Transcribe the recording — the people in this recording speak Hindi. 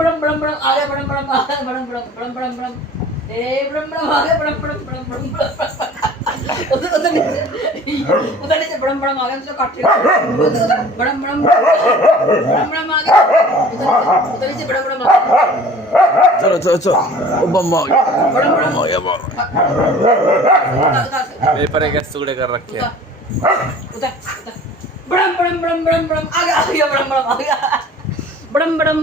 बड़म बड़म बड़म आ गया बड़म बड़म आ गया बड़म बड़म बड़म बड़म बड़म ए बड़म बड़म आ गया बड़म बड़म बड़म बड़म उधर नीचे बड़म बड़म आ गया उसको काट लिया बड़म बड़म बड़म आ गया उधर नीचे बड़म बड़म आ गया चलो चलो चलो ओ बम आ गया बड़म बड़म आ गया बम पेपर एक टुकड़े कर रखे हैं उधर बड़म बड़म बड़म बड़म बड़म आ गया बड़म बड़म आ गया बड़म बड़म